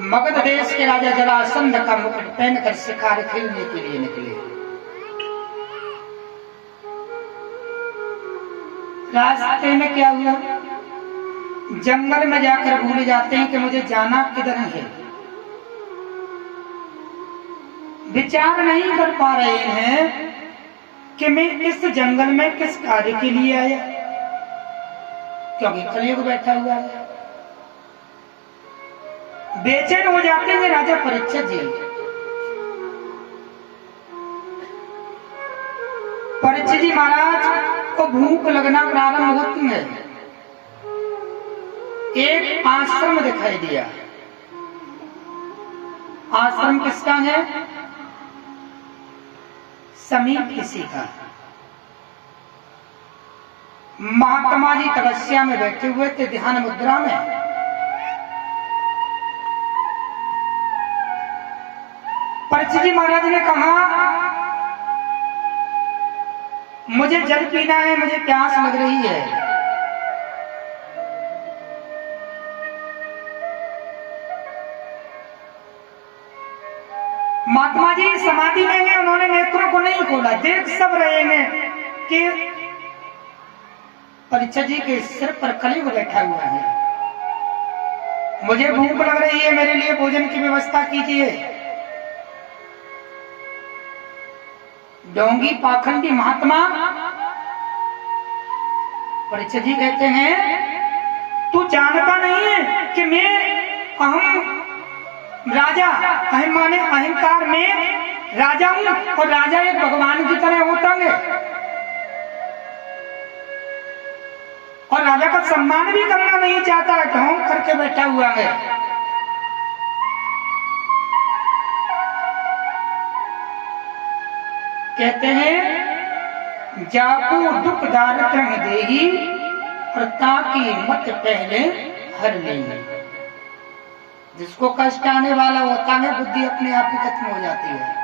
मगध देश के राजा जरासंध का मुकुट पहनकर शिकार खेलने के लिए निकले। रास्ते में क्या हुआ, जंगल में जाकर भूल जाते हैं कि मुझे जाना किधर है। विचार नहीं कर पा रहे हैं कि मैं इस जंगल में किस कार्य के लिए आया, क्योंकि कलयुग बैठा हुआ है। बेचैन हो जाते हैं राजा परीक्षित जी। परीक्षित जी महाराज को भूख लगना प्रारंभ होती है। एक आश्रम दिखाई दिया। आश्रम किसका है? समीप किसी का। महात्मा जी तपस्या में बैठे हुए थे, ध्यान मुद्रा में। परीक्षित जी महाराज ने कहा, मुझे जल पीना है, मुझे प्यास लग रही है। महात्मा जी समाधि में हैं, उन्होंने नेत्रों को नहीं खोला। देख सब रहे हैं कि परीक्षित जी के सिर पर कलयुग बैठा हुआ है। मुझे भूख लग रही है, मेरे लिए भोजन की व्यवस्था कीजिए। डोंगी पाखंडी महात्मा परीक्षित जी कहते हैं, तू जानता नहीं है कि मैं अहम राजा, अहम माने अहंकार में राजा हूं, और राजा एक भगवान की तरह होता है, और राजा का सम्मान भी करना नहीं चाहता, ढोंग करके बैठा हुआ है। कहते हैं, जाको दुख दारिद्र देही, और ताकि मत पहले हर लेंगे। जिसको कष्ट आने वाला होता है, बुद्धि अपने आप ही खत्म हो जाती है।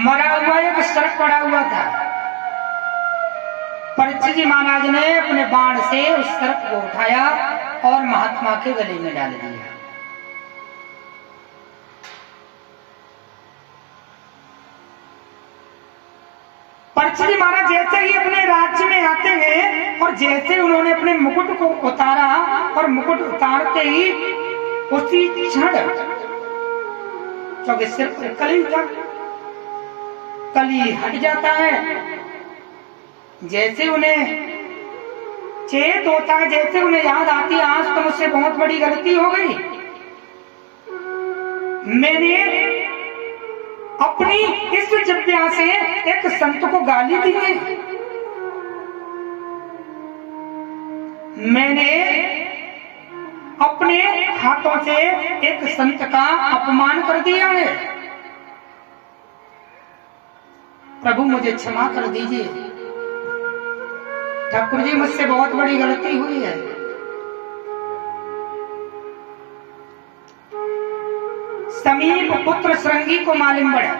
मरा हुआ एक सर्प पड़ा हुआ था। परीक्षित जी महाराज ने अपने बाण से उस सर्प को उठाया और महात्मा के गले में डाल दिया। परीक्षित जी महाराज जैसे ही अपने राज्य में आते हैं, और जैसे उन्होंने अपने मुकुट को उतारा, और मुकुट उतारते ही उसी क्षण, क्योंकि सिर पर कली था, कली हट जाता है। जैसे उन्हें चेत होता है, जैसे उन्हें याद आती है, आज तो मुझसे बहुत बड़ी गलती हो गई, मैंने अपनी इस जिज्ञा से एक संत को गाली दी है, मैंने अपने हाथों से एक संत का अपमान कर दिया है। प्रभु मुझे क्षमा कर दीजिए, ठाकुर जी मुझसे बहुत बड़ी गलती हुई है। समीप पुत्र श्रृंगी को मालूम पड़ा।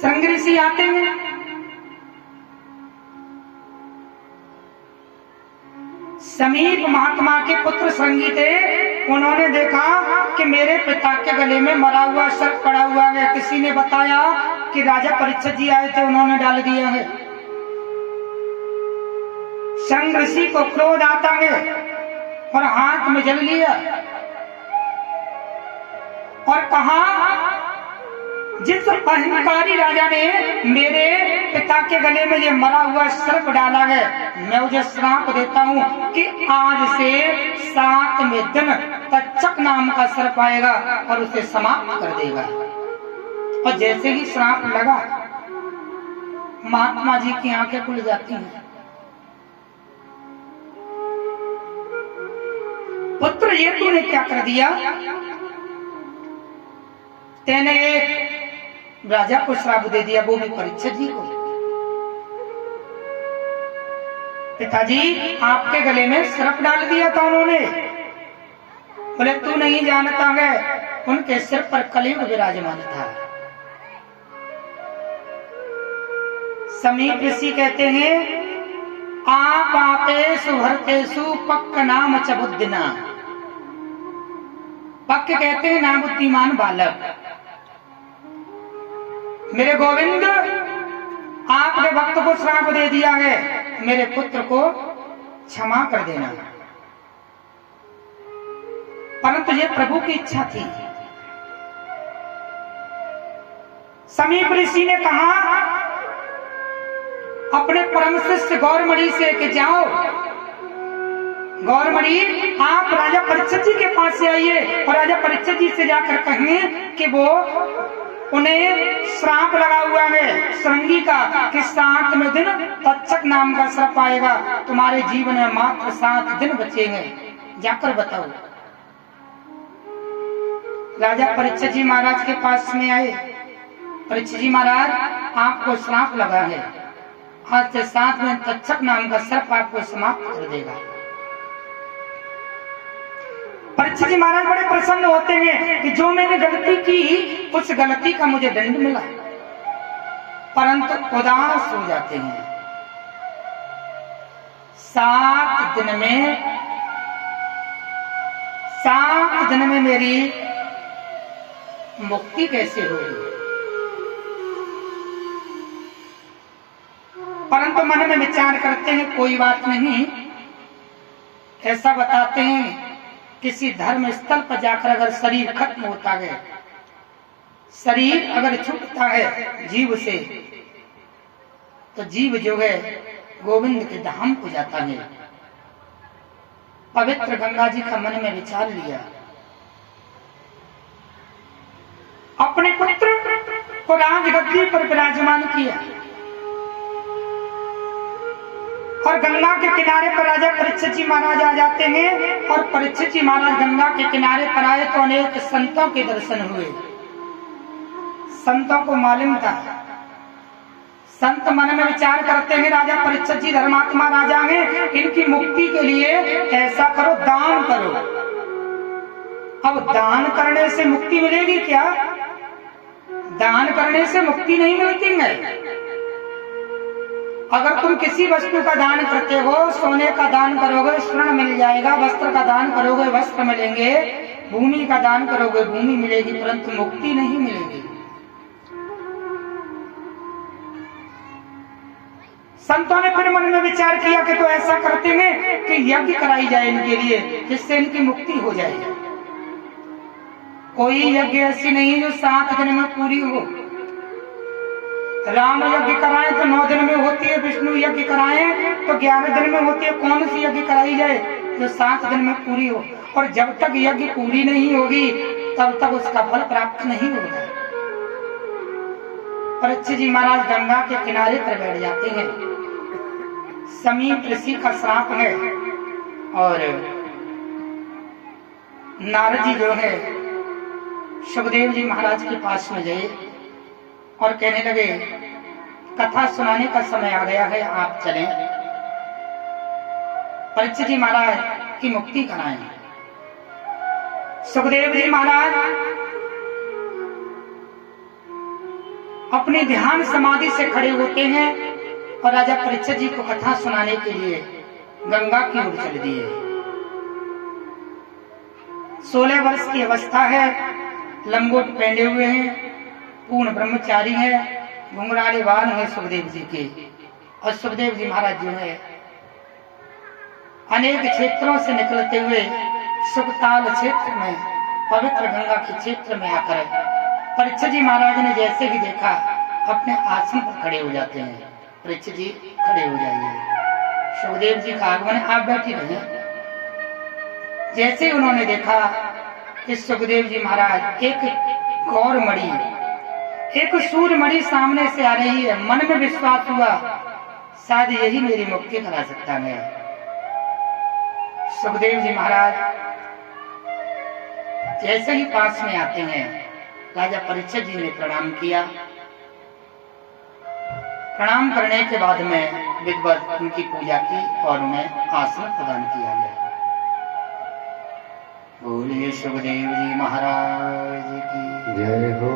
श्रृंगी ऋषि आते हैं, समीप महात्मा के पुत्र श्रृंगी थे। उन्होंने देखा कि मेरे पिता के गले में मरा हुआ सर्प पड़ा हुआ है। किसी ने बताया कि राजा परीक्षित जी आए थे, उन्होंने डाल दिया है। श्रृंगी ऋषि को क्रोध आता है और हाथ में जल लिया और कहा, जिस अहंकारी राजा ने मेरे पिता के गले में ये मरा हुआ सर्प डाला है, मैं उसे श्राप देता हूं कि आज से 7वें दिन तक्षक नाम का सर्प आएगा और उसे समाप्त कर देगा। और जैसे ही श्राप लगा, महात्मा जी की आंखें खुल जाती हैं। पुत्र, ये तूने क्या कर दिया? तेने एक राजा को श्राप दे दिया, वो भी परीक्षित जी को। पिताजी, आपके गले में सर्प डाल दिया था उन्होंने। बोले, तू नहीं जानता है, उनके सिर पर कलयुग विराजमान था। समीप ऋषि कहते हैं, आप आपेसु हरतेसु पक्क नाम च बुद्धिना। पक्क कहते हैं ना बुद्धिमान बालक। मेरे गोविंद आपके भक्त को श्राप दे दिया है, मेरे पुत्र को क्षमा कर देना। परंतु ये प्रभु की इच्छा थी। समीप ऋषि ने कहा अपने परम शिष्य गौरमणि से कि जाओ गौरमणि, आप राजा परीक्षित जी के पास से आइए और राजा परीक्षित जी से जाकर कहेंगे कि वो उन्हें श्राप लगा हुआ है श्रृंगी का कि 7वें दिन तक्षक नाम का श्राप आएगा, तुम्हारे जीवन में मात्र 7 दिन बचेंगे, जाकर बताओ। राजा परीक्षित जी महाराज के पास में आए। परीक्षित जी महाराज, आपको श्राप लगा है, आज से 7वें तक्षक नाम का सर्प आपको समाप्त कर देगा। परीक्षित जी महाराज बड़े प्रसन्न होते हैं कि जो मैंने गलती की उस गलती का मुझे दंड मिला, परंतु उदास हो जाते हैं। 7 दिन में मेरी मुक्ति कैसे होगी? परंतु मन में विचार करते हैं कोई बात नहीं। ऐसा बताते हैं किसी धर्म स्थल पर जाकर अगर शरीर खत्म होता है, शरीर अगर छूटता है जीव से, तो जीव जो है गोविंद के धाम को जाता है। पवित्र गंगा जी का मन में विचार लिया, अपने पुत्र को राजगद्दी पर विराजमान किया और गंगा के किनारे पर राजा परीक्षित जी महाराज आ जाते हैं। और परीक्षित जी महाराज गंगा के किनारे पर आए तो अनेक संतों के दर्शन हुए। संतों को मालूम था, संत मन में विचार करते हैं राजा परीक्षित जी धर्मात्मा राजा हैं, इनकी मुक्ति के लिए ऐसा करो, दान करो। अब दान करने से मुक्ति मिलेगी क्या? दान करने से मुक्ति नहीं मिलती है। अगर तुम किसी वस्तु का दान करते हो, सोने का दान करोगे स्वर्ण मिल जाएगा, वस्त्र का दान करोगे वस्त्र मिलेंगे, भूमि का दान करोगे भूमि मिलेगी, परंतु मुक्ति नहीं मिलेगी। संतों ने फिर मन में विचार किया कि तो ऐसा करते हैं कि यज्ञ कराई जाए इनके लिए, जिससे इनकी मुक्ति हो जाए। कोई यज्ञ ऐसी नहीं जो 7 दिन में पूरी हो। राम यज्ञ कराएं तो 9 दिन में होती है, विष्णु यज्ञ कराएं तो 11 दिन में होती है। कौन सी यज्ञ कराई जाए जो 7 दिन में पूरी हो? और जब तक यज्ञ पूरी नहीं होगी तब तक उसका फल प्राप्त नहीं होगा। परीक्षित जी महाराज गंगा के किनारे पर बैठ जाते हैं। समीप ऋषि का श्राप है और नारद जी जो है सुखदेव जी महाराज के पास में गए और कहने लगे कथा सुनाने का समय आ गया है, आप चलें, परीक्षित जी महाराज की मुक्ति कराएं। सुखदेव जी महाराज अपनी ध्यान समाधि से खड़े होते हैं और राजा परीक्षित जी को कथा सुनाने के लिए गंगा की ओर चल दिए। 16 वर्ष की अवस्था है, लंगोट पहने हुए हैं, पूर्ण ब्रह्मचारी है, घुंघराले बाल है सुखदेव जी के। और सुखदेव जी महाराज जो है अनेक क्षेत्रों से निकलते हुए सुखताल क्षेत्र में, पवित्र गंगा के क्षेत्र में आकर परीक्षित जी महाराज ने जैसे ही देखा अपने आसन पर खड़े हो जाते हैं। परीक्षित जी खड़े हो जाइए, सुखदेव जी का आगमन, आप बैठी रहे। जैसे उन्होंने देखा कि सुखदेव जी महाराज एक गौरमणि, एक सूर्यमणि सामने से आ रही है, मन में विश्वास हुआ शायद यही मेरी मुक्ति करा सकता है। सुखदेव जी महाराज जैसे ही पास में आते हैं, राजा परीक्षित जी ने प्रणाम किया। प्रणाम करने के बाद में विधिवत उनकी पूजा की और उन्हें आसन प्रदान किया गया। बोलिए सुखदेव जी महाराज की जय हो।